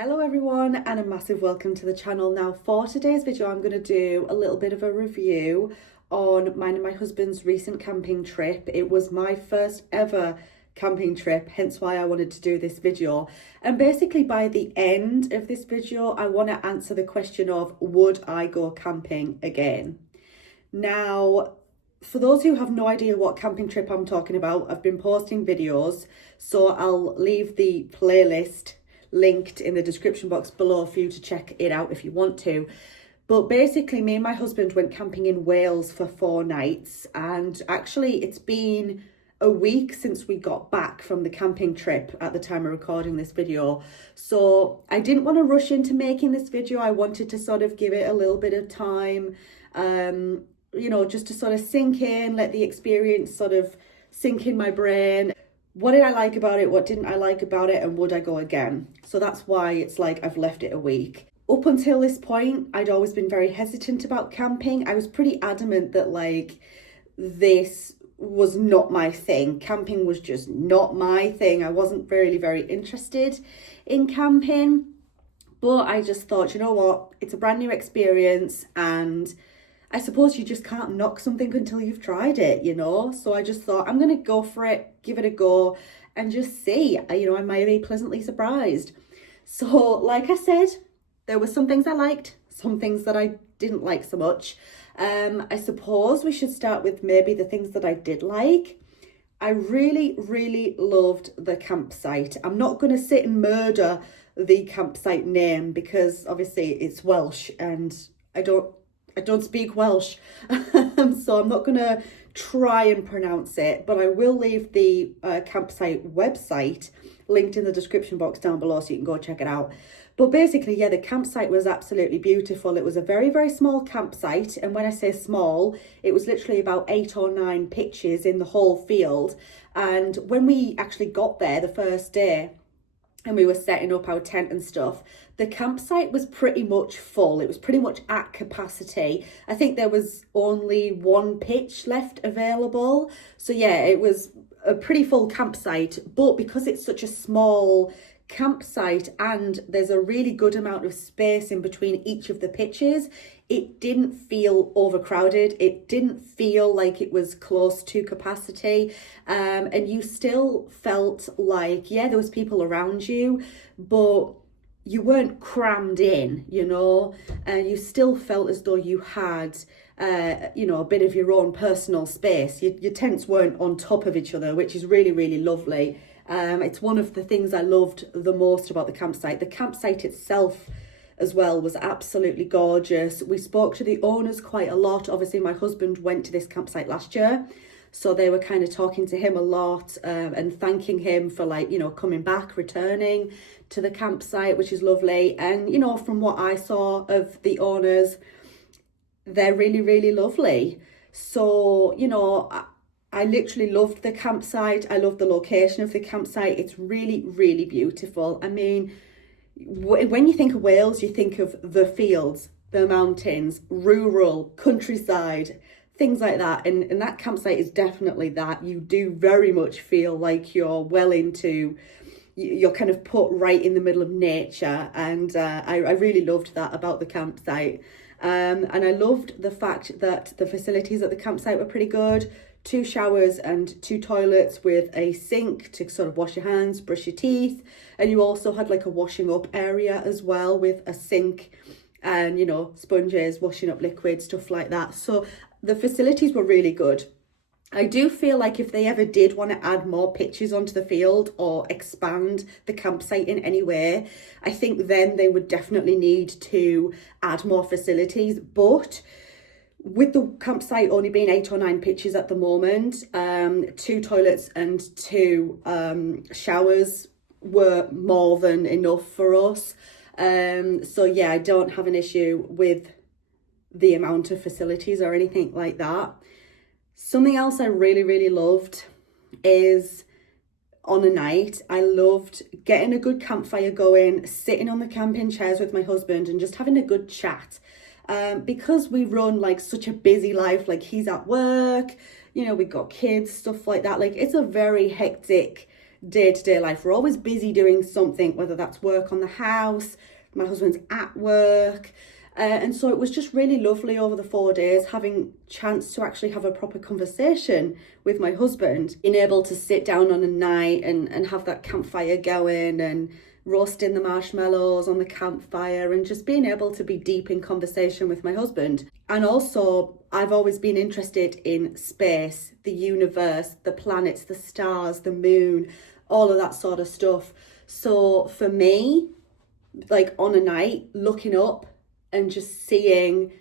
Hello everyone, and a massive welcome to the channel. Now for today's video I'm going to do a little bit of a review on mine and my husband's recent camping trip. It was my first ever camping trip, hence why I wanted to do this video. And basically by the end of this video I want to answer the question of, would I go camping again? Now, for those who have no idea what camping trip I'm talking about, I've been posting videos, so I'll leave the playlist linked in the description box below for you to check it out if you want to. But basically me and my husband went camping in Wales for 4 nights, and actually it's been a week since we got back from the camping trip at the time of recording this video. So I didn't want to rush into making this video. I wanted to sort of give it a little bit of time, you know, just to sort of sink in, let the experience sort of sink in my brain. What did I like about it? What didn't I like about it? And would I go again? So that's why it's like I've left it a week. Up until this point, I'd always been very hesitant about camping. I was pretty adamant that like this was not my thing. Camping was just not my thing. I wasn't really very interested in camping. But I just thought, you know what? It's a brand new experience, and I suppose you just can't knock something until you've tried it, you know? So I just thought, I'm going to go for it, give it a go, and just see. You know, I might be pleasantly surprised. So, like I said, there were some things I liked, some things that I didn't like so much. I suppose we should start with maybe the things that I did like. I really, really loved the campsite. I'm not going to sit and murder the campsite name because obviously it's Welsh and I don't speak Welsh, so I'm not going to try and pronounce it, but I will leave the campsite website linked in the description box down below so you can go check it out. But basically, yeah, the campsite was absolutely beautiful. It was a very, very small campsite, and when I say small, it was literally about 8 or 9 pitches in the whole field. And when we actually got there the first day, and we were setting up our tent and stuff, the campsite was pretty much full. It was pretty much at capacity. I think there was only 1 pitch left available. So yeah, it was a pretty full campsite, but because it's such a small campsite and there's a really good amount of space in between each of the pitches, it didn't feel overcrowded. It didn't feel like it was close to capacity, and you still felt like, yeah, there was people around you, but you weren't crammed in, you know, and you still felt as though you had you know, a bit of your own personal space. Your tents weren't on top of each other, which is really, really lovely. It's one of the things I loved the most about the campsite. The campsite itself as well was absolutely gorgeous. We spoke to the owners quite a lot. Obviously, my husband went to this campsite last year, so they were kind of talking to him a lot and thanking him for, like, you know, coming back, returning to the campsite, which is lovely. And, you know, from what I saw of the owners, they're really, really lovely. So, you know, I literally loved the campsite. I loved the location of the campsite. It's really, really beautiful. I mean, when you think of Wales, you think of the fields, the mountains, rural, countryside, things like that. And that campsite is definitely that. You do very much feel like you're well into, you're kind of put right in the middle of nature. And I really loved that about the campsite. And I loved the fact that the facilities at the campsite were pretty good. 2 showers and 2 toilets with a sink to sort of wash your hands, brush your teeth. And you also had like a washing up area as well with a sink and, you know, sponges, washing up liquid, stuff like that. So the facilities were really good. I do feel like if they ever did want to add more pitches onto the field or expand the campsite in any way, I think then they would definitely need to add more facilities. But with the campsite only being 8 or 9 pitches at the moment, 2 toilets and 2 showers were more than enough for us. So yeah, I don't have an issue with the amount of facilities or anything like that. Something else I really, really loved is on a night, I loved getting a good campfire going, sitting on the camping chairs with my husband and just having a good chat. Because we run like such a busy life, like he's at work, you know, we've got kids, stuff like that. Like it's a very hectic day-to-day life. We're always busy doing something, whether that's work on the house, my husband's at work. And so it was just really lovely over the 4 days having chance to actually have a proper conversation with my husband, being able to sit down on a night and have that campfire going and roasting the marshmallows on the campfire and just being able to be deep in conversation with my husband. And also, I've always been interested in space, the universe, the planets, the stars, the moon, all of that sort of stuff. So for me, like on a night, looking up and just seeing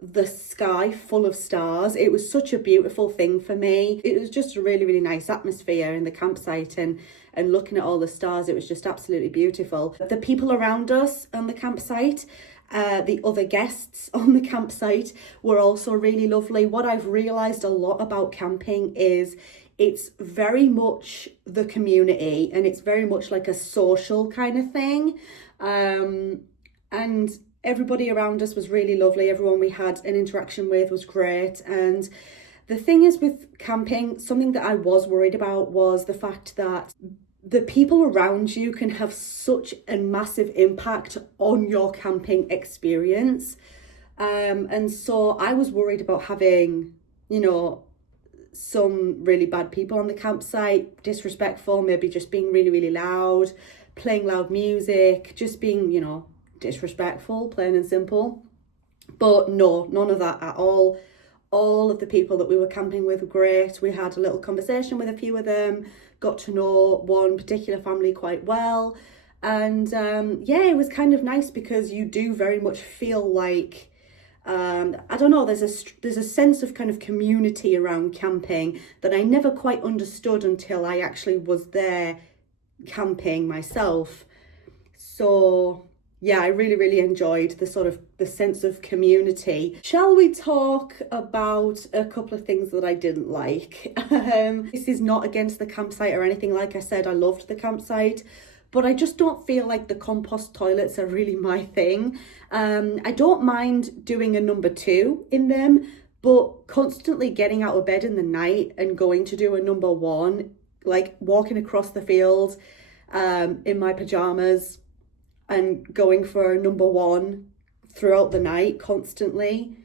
the sky full of stars, it was such a beautiful thing for me. It was just a really, really nice atmosphere in the campsite, and looking at all the stars, it was just absolutely beautiful. The people around us on the campsite, the other guests on the campsite were also really lovely. What I've realised a lot about camping is it's very much the community, and it's very much like a social kind of thing. And everybody around us was really lovely. Everyone we had an interaction with was great. And the thing is with camping, something that I was worried about was the fact that the people around you can have such a massive impact on your camping experience. And so I was worried about having, some really bad people on the campsite, disrespectful, maybe just being really, really loud, playing loud music, just being, disrespectful, plain and simple. But no, none of that at all. All of the people that we were camping with were great. We had a little conversation with a few of them, got to know one particular family quite well. And it was kind of nice because you do very much feel like, I don't know, there's a sense of kind of community around camping that I never quite understood until I actually was there camping myself. So yeah, I really, really enjoyed the sense of community. Shall we talk about a couple of things that I didn't like? This is not against the campsite or anything. Like I said, I loved the campsite, but I just don't feel like the compost toilets are really my thing. I don't mind doing a number 2 in them, but constantly getting out of bed in the night and going to do a number 1, like walking across the field in my pajamas and going for a number 1 throughout the night constantly.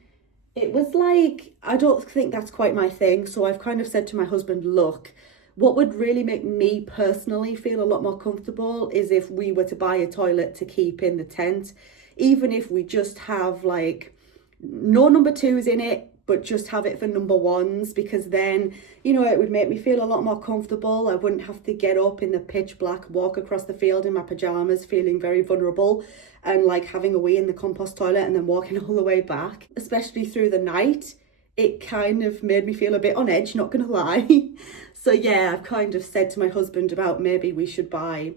It was like, I don't think that's quite my thing. So I've kind of said to my husband, look, what would really make me personally feel a lot more comfortable is if we were to buy a toilet to keep in the tent, even if we just have like no number 2s in it, but just have it for number 1s, because then, it would make me feel a lot more comfortable. I wouldn't have to get up in the pitch black, walk across the field in my pajamas, feeling very vulnerable and like having a wee in the compost toilet and then walking all the way back, especially through the night. It kind of made me feel a bit on edge, not gonna lie. So yeah, I've kind of said to my husband about maybe we should buy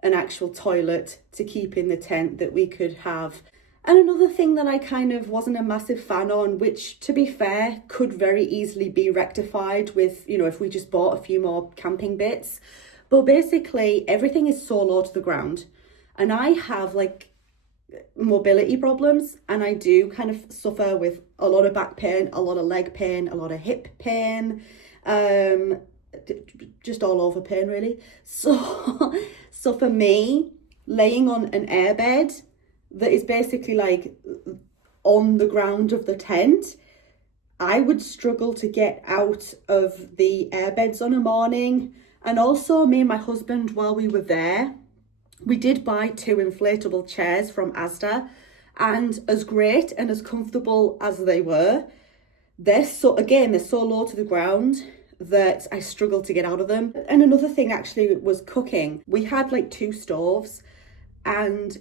an actual toilet to keep in the tent that we could have. And another thing that I kind of wasn't a massive fan on, which to be fair, could very easily be rectified with, if we just bought a few more camping bits. But basically everything is so low to the ground. And I have like mobility problems, and I do kind of suffer with a lot of back pain, a lot of leg pain, a lot of hip pain, just all over pain really. So for me, laying on an airbed that is basically like on the ground of the tent, I would struggle to get out of the airbeds on a morning. And also me and my husband, while we were there, we did buy 2 inflatable chairs from Asda, and as great and as comfortable as they were, they're so low to the ground that I struggle to get out of them. And another thing actually was cooking. We had like 2 stoves, and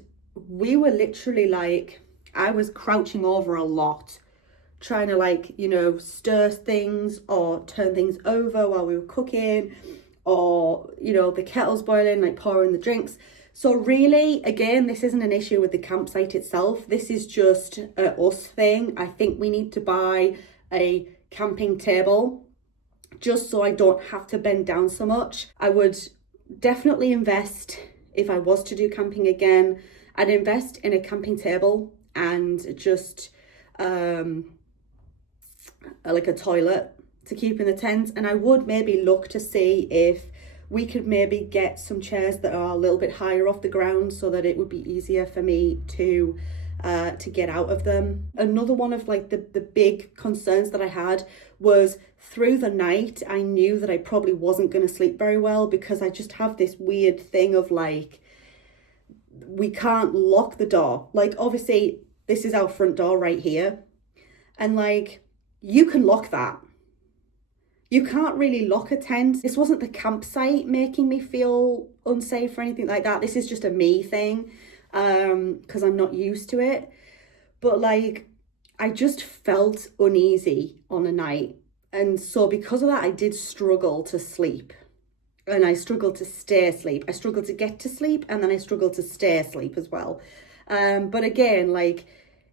we were literally like, I was crouching over a lot, trying to stir things or turn things over while we were cooking, or, the kettle's boiling, like pouring the drinks. So really, again, this isn't an issue with the campsite itself. This is just a us thing. I think we need to buy a camping table just so I don't have to bend down so much. I would definitely invest, if I was to do camping again, I'd invest in a camping table and just like a toilet to keep in the tent. And I would maybe look to see if we could maybe get some chairs that are a little bit higher off the ground so that it would be easier for me to get out of them. Another one of like the big concerns that I had was through the night, I knew that I probably wasn't going to sleep very well because I just have this weird thing of like, we can't lock the door. Like, obviously, this is our front door right here. And like, you can lock that. You can't really lock a tent. This wasn't the campsite making me feel unsafe or anything like that. This is just a me thing. Because I'm not used to it. But like, I just felt uneasy on a night. And so because of that, I did struggle to sleep. And I struggled to stay asleep. I struggled to get to sleep, and then I struggled to stay asleep as well. But again, like,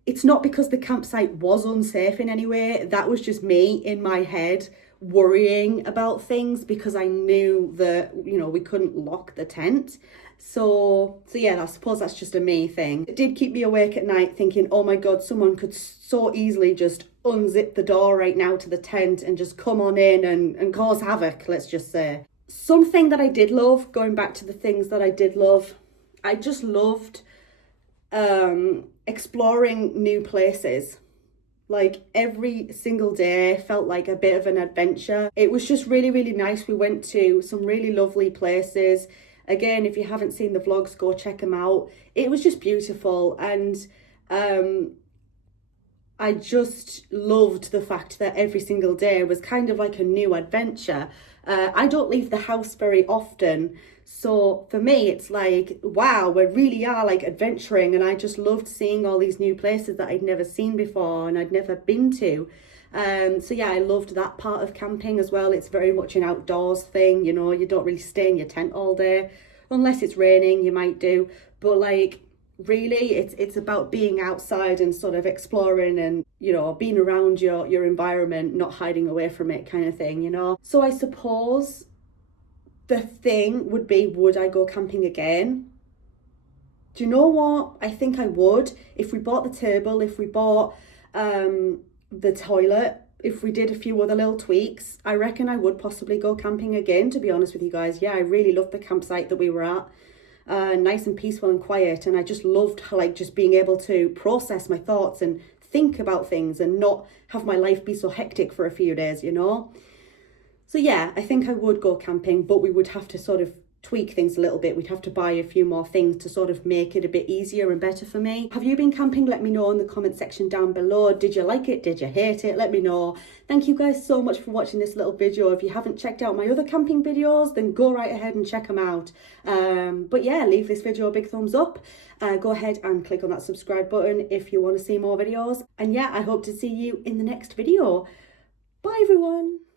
it's not because the campsite was unsafe in any way. That was just me in my head worrying about things because I knew that, you know, we couldn't lock the tent. So yeah, I suppose that's just a me thing. It did keep me awake at night thinking, oh my God, someone could so easily just unzip the door right now to the tent and just come on in and cause havoc, let's just say. Something that I did love, going back to the things that I did love, I just loved exploring new places. Like every single day felt like a bit of an adventure. It was just really, really nice. We went to some really lovely places. Again, if you haven't seen the vlogs, go check them out. It was just beautiful. And I just loved the fact that every single day was kind of like a new adventure. I don't leave the house very often. So for me, it's like, wow, we really are like adventuring. And I just loved seeing all these new places that I'd never seen before and I'd never been to. So yeah, I loved that part of camping as well. It's very much an outdoors thing, you know, you don't really stay in your tent all day. Unless it's raining, you might do. But like, really, it's about being outside and sort of exploring and, you know, being around your environment, not hiding away from it kind of thing, you know. So I suppose the thing would be, would I go camping again? Do you know what? I think I would. If we bought the table, if we bought the toilet, if we did a few other little tweaks, I reckon I would possibly go camping again, to be honest with you guys. Yeah, I really loved the campsite that we were at. Nice and peaceful and quiet, and I just loved like just being able to process my thoughts and think about things and not have my life be so hectic for a few days, you know. So yeah, I think I would go camping, but we would have to sort of tweak things a little bit. We'd have to buy a few more things to sort of make it a bit easier and better for me. Have you been camping? Let me know in the comment section down below. Did you like it? Did you hate it? Let me know. Thank you guys so much for watching this little video. If you haven't checked out my other camping videos, then go right ahead and check them out. But yeah, leave this video a big thumbs up. Go ahead and click on that subscribe button if you want to see more videos. And yeah, I hope to see you in the next video. Bye everyone.